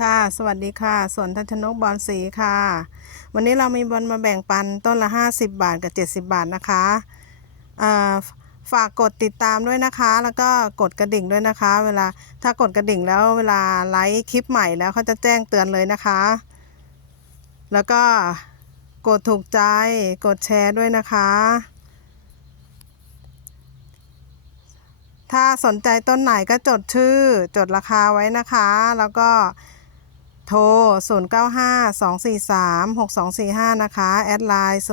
ค่ะ สวัสดีค่ะสวนทัชนกบอลสีค่ะ วันนี้เรามีบอลมาแบ่งปันต้นละ 50 บาทกับ 70 บาทนะคะอ่าฝากกดติดตามด้วยนะคะ แล้วก็กดกระดิ่งด้วยนะคะ เวลาถ้ากดกระดิ่งแล้วเวลาไลฟ์คลิปใหม่แล้วเขาจะแจ้งเตือนเลยนะคะ แล้วก็กดถูกใจกดแชร์ด้วยนะคะ ถ้าสนใจต้นไหนก็จดชื่อจดราคาไว้นะคะ แล้วก็ โทร 0952436245 นะคะ แอดไลน์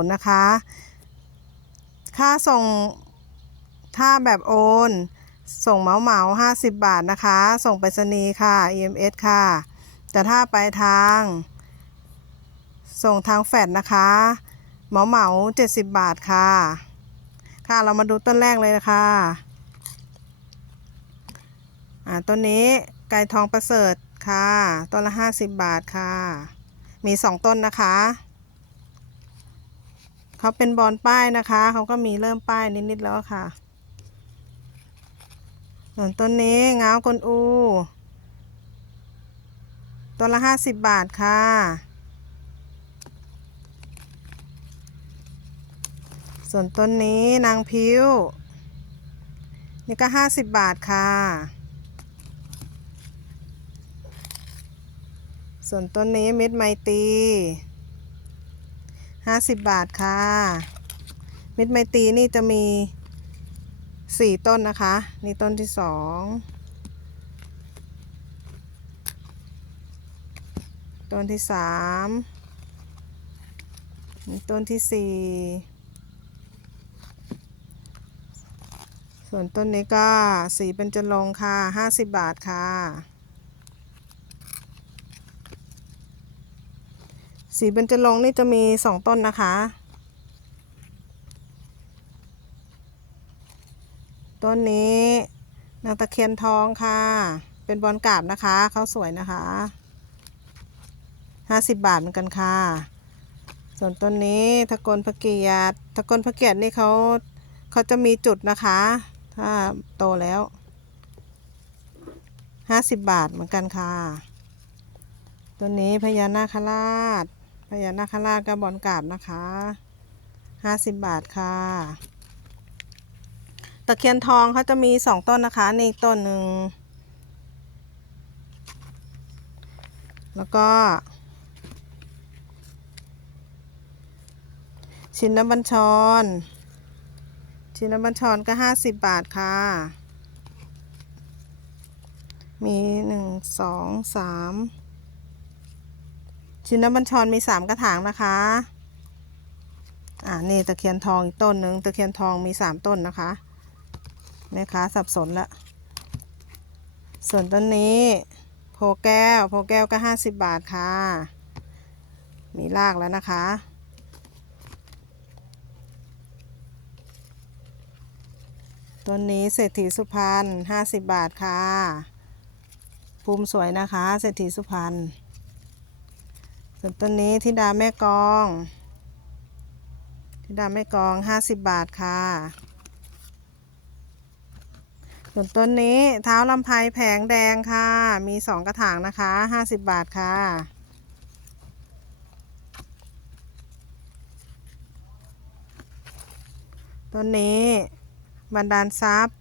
0972764160 นะคะ ค่าส่งถ้าแบบโอน ส่งเหมาเหมา50 บาทนะคะ ส่งไปรษณีย์ค่ะ EMS ค่ะ แต่ถ้าไปทาง ส่งทางแฟดนะคะเหมาเหมา70 บาทค่ะ ค่ะเรามาดูต้นแรกเลยนะคะอ่าต้นนี้ ไก่ทองประเสริฐค่ะต้นละ50บาทค่ะ มีสองต้นนะคะเขาเป็นบอลป้ายนะคะเขาก็มีเริ่มป้ายนิดๆแล้วค่ะส่วนต้นนี้เงาวกลอูต้นละ50บาทค่ะส่วนต้นนี้นางพิ้ว นี่ก็ 50 บาทค่ะ ส่วนต้นนี้เม็ดไมตรี50บาทค่ะ เม็ดไมตีนี่จะมี4ต้นนะคะ นี่ต้นที่2ต้นที่3นี่ต้นที่4ส่วนต้นนี้ก็สีเป็นจรงค์ค่ะห้าสิบบาทค่ะ สีเป็นจรงค์นี่จะมีสองต้นนะคะ ต้นนี้นางตะเคียนทองค่ะ เป็นบอลกาบนะคะเขาสวยนะคะห้าสิบบาทเหมือนกันค่ะ ส่วนต้นนี้ตะกลพระเกียรติตะกลพระเกียรตินี่เขาเขาจะมีจุดนะคะ ถ้าโตแล้วห้าสิบบาทเหมือนกันค่ะ ตัวนี้พญานาคราช ญานาคราชกับบอลกาบนะคะห้าสิบบาทค่ะ ตะเคียนทองเขาจะมีสองต้นนะคะ นี่ต้นหนึ่ง แล้วก็ ชินนบัญชร ชินบัญชรก็ห้าสิบบาทค่ะ มีหนึ่งสองสาม ชินบัญชรมีสามกระถางนะคะ อ่านี่ตะเคียนทองอีกต้นหนึ่งตะเคียนทองมีสามต้นนะคะแม่ค้าสับสนละ ส่วนต้นนี้โพแก้วโพแก้วก็ห้าสิบบาทค่ะ มีรากแล้วนะคะต้นนี้เศรษฐีสุพรรณห้าสิบบาทค่ะ ภูมิสวยนะคะ เศรษฐีสุพรรณ ส่วนต้นนี้ทิดาแม่กองทิดาแม่กองห้าสิบบาทค่ะ ส่วนต้นนี้เท้าลำไพแผงแดงค่ะ มีสองกระถางนะคะห้าสิบบาทค่ะต้นนี้บันดาลทรัพย์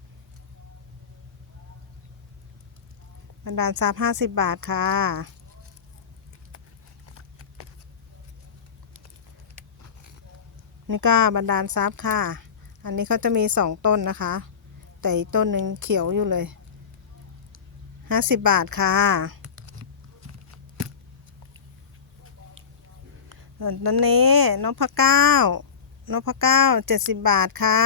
บันดาลทรัพย์ห้าสิบบาทค่ะ นี่ก็บันดาลทรัพย์ค่ะ อันนี้เขาจะมีสองต้นนะคะ แต่อีกต้นหนึ่งเขียวอยู่เลยห้าสิบบาทค่ะส่วนต้นนี้นพเก้านพเก้าเจ็ดสิบบาทค่ะ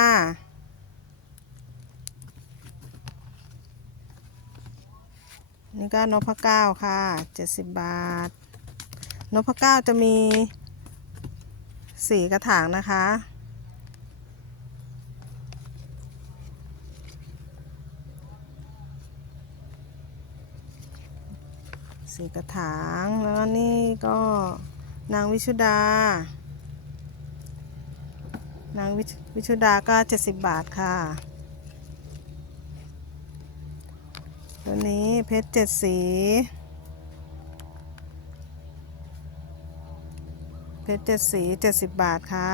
นี่ก็นพเก้าค่ะเจ็ดสิบบาทนพเก้าจะมี สี่กระถางนะคะ สี่กระถาง แล้วนี่ก็นางวิชุดา นางวิชวิชุดาก็เจ็ดสิบบาทค่ะ ตัวนี้เพชรเจ็ดสี เพชรเจ็ดสีเจ็ดสิบบาทค่ะ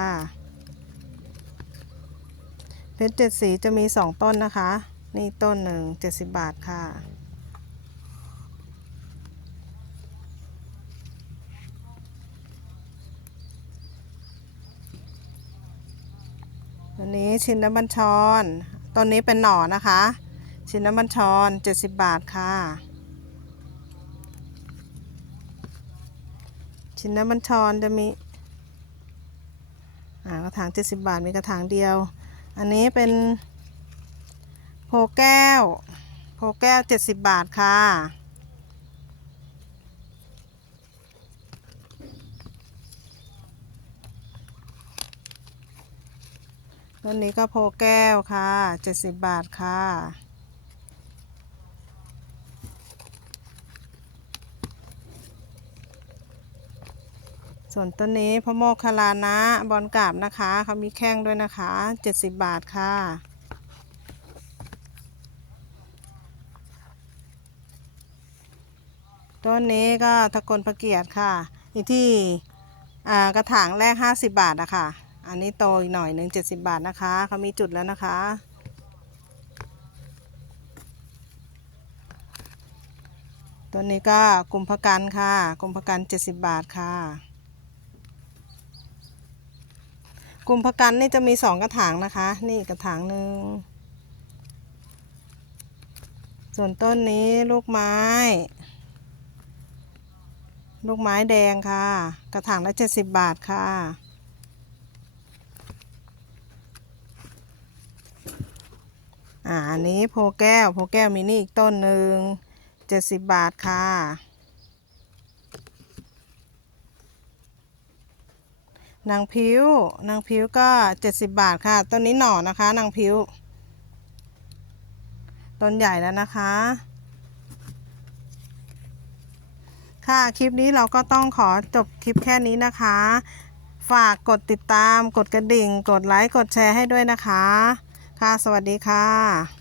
เพชรเจ็ดสีจะมีสองต้นนะคะ นี่ต้นหนึ่งเจ็ดสิบบาทค่ะตัวนี้ชิ้นน้ำบัญชรต้นนี้เป็นหน่อนะคะ ชิ้นน้ำบัญชรเจ็ดสิบบาทค่ะ ชินน้ำบัญชรจะมีกระถาง70บาทมีกระถางเดียว อันนี้เป็นโพแก้ว โพแก้ว70บาทค่ะ ต้นนี้ก็โพแก้วค่ะ70บาทค่ะ ส่วนต้นนี้พระโมคคัลลานะบอลกราบนะคะเขามีแข้งด้วยนะคะ 70 บาทค่ะ ต้นนี้ก็ตะกลพระเกียรติค่ะ อีกที่กระถางแรก 50 บาทอะค่ะอันนี้โตอีกหน่อยหนึ่ง70 บาทนะคะเขามีจุดแล้วนะคะต้นนี้ก็กลุ่มพกันค่ะกลุ่มพกัน 70 บาทค่ะ กลุ่มพกันนี่จะมีสองกระถางนะคะ นี่กระถางหนึ่ง ส่วนต้นนี้ลูกไม้ ลูกไม้แดงค่ะ กระถางละ70บบาทค่ะอ่าอันนี้โพแก้ว โพแก้วมีนี่อีกต้นหนึ่ง70บาทค่ะ นางพิ้วนางพิ้วก็70บาทค่ะ ต้นนี้หน่อนะคะ นางพิ้ว ต้นใหญ่แล้วนะคะ ค่ะ คลิปนี้เราก็ต้องขอจบคลิปแค่นี้นะคะ ฝากกดติดตาม กดกระดิ่ง กดไลค์ กดแชร์ให้ด้วยนะคะ ค่ะ สวัสดีค่ะ